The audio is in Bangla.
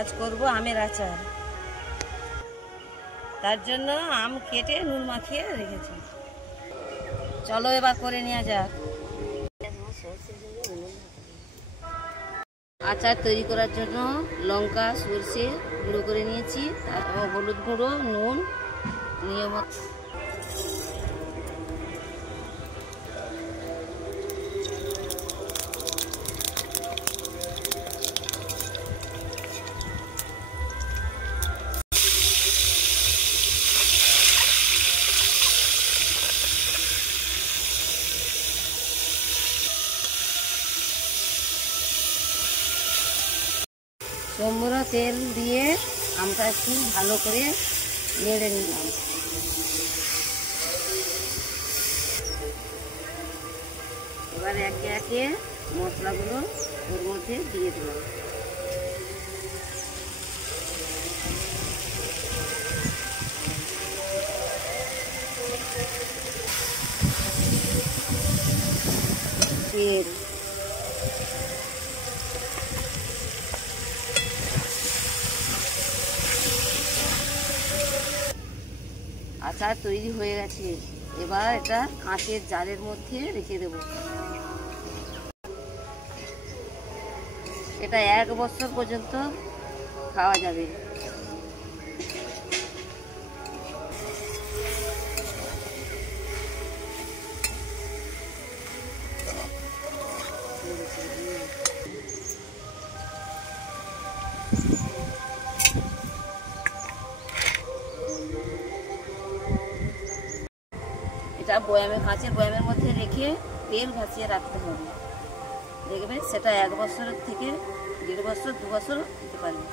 আজ করব আমের আচার। তার জন্য আম কেটে নুন মাখিয়ে রেখেছি। চলো এবার করে নেওয়া যাক। আচার তৈরি করার জন্য লঙ্কা সরষে গুঁড়ো করে নিয়েছি, তারপর হলুদ গুঁড়ো, নুন নিয়ম। সম্পূর্ণ তেল দিয়ে আমটা একটু ভালো করে নেড়ে নিলাম। এবার একে একে মশলাগুলো ওর মধ্যে দিয়ে দিলাম। তেল, আচার তৈরি হয়ে গেছে। এবার এটা কাঁচের জারের মধ্যে রেখে দেব। এটা 1 বছর পর্যন্ত খাওয়া যাবে। এটা বয়ামে, কাঁচের বয়ামের মধ্যে রেখে তেল ভাসিয়ে রাখতে হবে। দেখবেন সেটা 1 বছরের থেকে 1.5 বছর 2 বছর হতে পারবে।